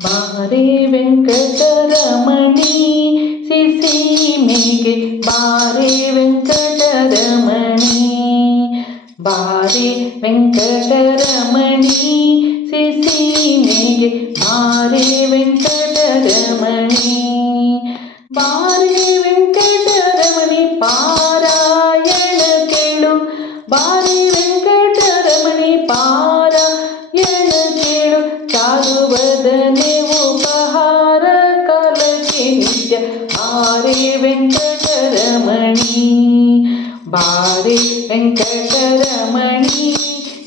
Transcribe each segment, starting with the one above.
ಬಾರೆ ವೆಂಕಟರಮಣಿ ಸಿಸೀಮೆಗೆ ಬಾರೆ ವೆಂಕಟರಮಣಿ, ಬಾರೆ ವೆಂಕಟರಮಣಿ ಸಿಸೀಮೆಗೆ ಬಾರೆ ವೆಂಕಟರಮಣಿ, ಬಾರೆ ವೆಂಕಟರಮಣಿ ಪಾರಾಯಣ ಕೇಳು, ಬಾರೆ ವೆಂಕಟರಮಣಿ ಪಾರಾಯಣ ಕೇಳು, ಚಾರುವದನೆ ಉಪಹಾರ ಕಾಲಕ್ಕೆ ನಿತ್ಯ ಬಾರೆ ವೆಂಕಟರಮಣಿ, ಬಾರೆ ವೆಂಕಟರಮಣಿ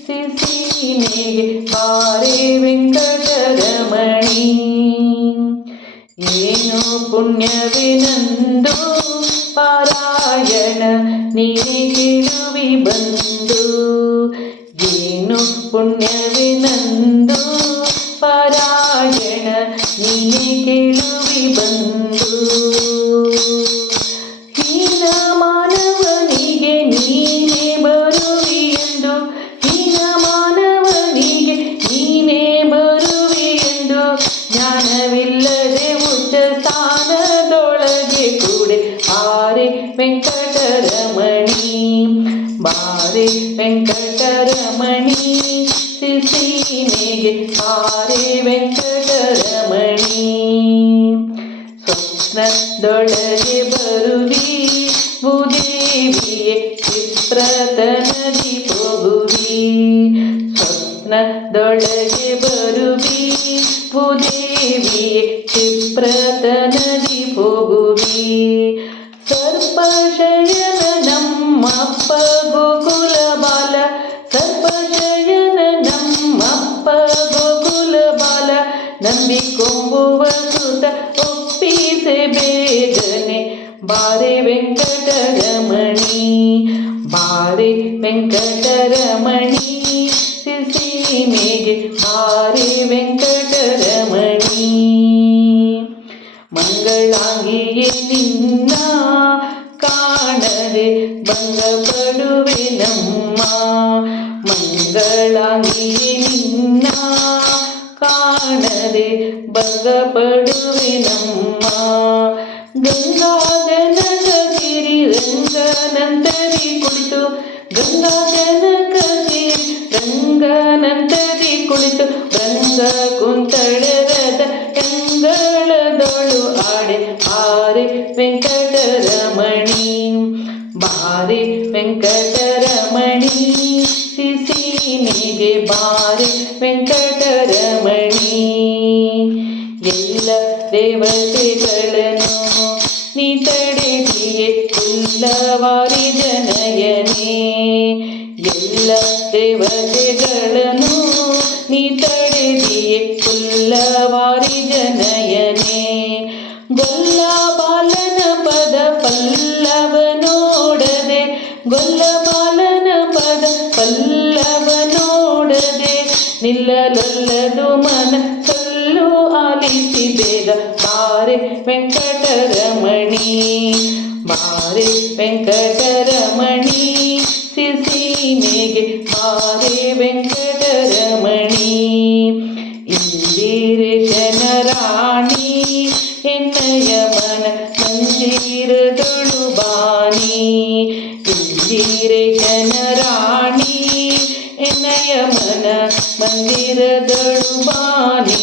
ಸಿಸೀಮೆಗೆ ಬಾರೆ ವೆಂಕಟರಮಣಿ. ಏನು ಪುಣ್ಯವೆನಂದು ಪಾರಾಯಣ ನೀನೇ ಕೇಳುವಿ ಬಂದು, ಏನು ಪುಣ್ಯವೆನಂದು ಪಾರಾಯಣ ನೀನೇ ಕೇಳುವಿ ಬಂದು, ಹೀನ ಮಾನವನಿಗೆ ನೀನೇ ಬರುವಿ ಎಂದು, ಹೀನ ಮಾನವನಿಗೆ ನೀನೇ ಬರುವಿ ಎಂದು, ಜ್ಞಾನವಿಲ್ಲದೆ ಉಚ್ಚ ಸ್ಥಾನದೊಳಗೆ ಕೂಡೆ ಬಾರೆ ವೆಂಕಟರಮಣಿ, ಬಾರೆ ವೆಂಕಟರಮಣಿ ಸಿಸೀಮೆಗೆ ಬಾರೆ ವೆಂಕಟರಮಣಿ. ಸ್ವಪ್ನದೊಳಗೆ ಬರುವಿ ಭೂದೇವಿಯೇ ಚಿತ್ರತನದಿ ಹೋಗುವಿ, ಸ್ವಪ್ನದೊಳಗೆ ಬರುವಿ ಭೂದೇವಿಯೇ ಚಿತ್ರತನದಿ ಹೋಗುವಿ, ಸರ್ಪಶಯನ ನಮ್ಮಪ್ಪ ಗೋಕುಲ ಬಾಲ, ಸರ್ಪಶಯನ ನಮ್ಮಪ್ಪ ಗೋಕುಲ ಬಾಲ, ನಂಬಿಕೊಂಬುವ ಸುತ ಒಪ್ಪಿಸೆ ಬೇಗನೆ ಬಾರೆ ವೆಂಕಟರಮಣಿ, ಬಾರೆ ವೆಂಕಟರಮಣಿ ಸಿಸೀಮೆಗೆ ಬಾರೆ ವೆಂಕಟರಮಣಿ. ಮಂಗಳಾಂಗಿಯೇ ನಿನ್ನ ಕಾಣದೆ ಭಂಗಪಡುವೆ ನಮ್ಮ, ಮಂಗಳಾಂಗಿಯೇ ನಿನ್ನ ಕಾಣದೆ ಭಂಗಪಡುವೆ ನಮ್ಮ, ಗಂಗಾಜನಕ ಗಿರಿ ರಂಗನಂತರಿ ಕುಳಿತು, ಗಂಗಾಜನಕ ಗಿರಿ ರಂಗನಂತರಿ ಕುಳಿತು, ರಂಗ ಕುಂತಳರದ ಎಂಗಳದೊಳು ಆಡೆ ಬಾರೆ ವೆಂಕಟರಮಣಿ, ಬಾರೆ ವೆಂಕಟರಮಣಿ ಸಿಸೀಮೆಗೆ ಬಾರೆ ವೆಂಕಟರಮಣಿ. ಎಲ್ಲ ದೇವತೆಗಳನ್ನು ನೀ ತಡೆದಿಯೇ ಕುಲ್ಲವಾರಿ ಜನಯನೇ, ಎಲ್ಲ ದೇವತೆಗಳನ್ನು ನೀ ತಡೆದಿಯೇ ಕುಲ್ಲವಾರಿ ಜನಯನೇ, ಗೊಲ್ಲ ಬಾಲನ ಪದ ಪಲ್ಲವ ನೋಡದೆ, ಗೊಲ್ಲ ಬಾಲನ ಪದ ಪಲ್ಲವ ನೋಡದೆ, ನಿಲ್ಲಲೊಲ್ಲದು ಮನ ಸಲ್ಲು ಆಲಿಸಿ ಬೇಗ ಬಾರೆ ವೆಂಕಟರಮಣಿ, ಬಾರೆ ವೆಂಕಟರಮಣಿ ಸಿಸೀಮೆಗೆ ಬಾರೆ ವೆಂಕಟರಮಣಿ. ಇಂದಿರೇಶನ ರಾಣಿ ಎನ್ನಯ ಮನ ಮಂದಿರದೊಳು ಬಾನಿ, ಇಂದಿರೇಶನ ರಾಣಿ ಎನ್ನಯ ಮನ ಮಂದಿರದೊಳು ಬಾನಿ,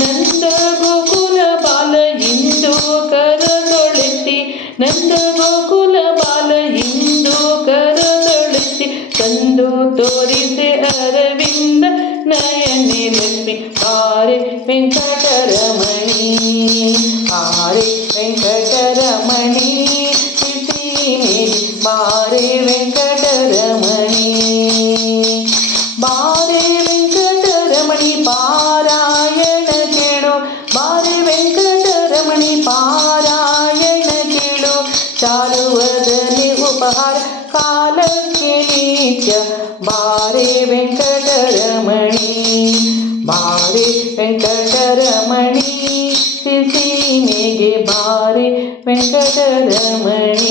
ನಂದ ಗೋಕುಲ ಬಾಲ ಇಂದು ಕರದೊಳೆಸಿ, ನಂದ ಗೋಕುಲ ಬಾಲ ಇಂದು ಕರದೊಳೆಸಿ, ತಂದು ತೋರಿಸೆ ಅರವಿಂದ ನಯನೆ ಲಕ್ಷ್ಮಿ ಬಾರೆ ವೆಂಕಟರಮಣಿ, ಬಾರೆ ವೆಂಕಟರಮಣಿ ಸಿಸೀಮೆಗೆ ಬಾರೆ ವೆಂಕಟರಮಣಿ, ಬಾರೆ ವೆಂಕಟರಮಣಿ ಪಾರಾಯಣ ಕೇಳು, ಬಾರೆ ವೆಂಕಟರಮಣಿ ಪಾರಾಯಣ ಕೇಳು, ಚಾರುವದನೆ ಉಪಹಾರ ಕಾಲಕ್ಕೆ ನಿತ್ಯ ಬಾರೆ ವೆಂಕಟರಮಣಿ, ಬಾರೆ ವೆಂಕಟರಮಣಿ ಸಿಸೀಮೆಗೆ ಬಾರೆ ವೆಂಕಟರಮಣಿ.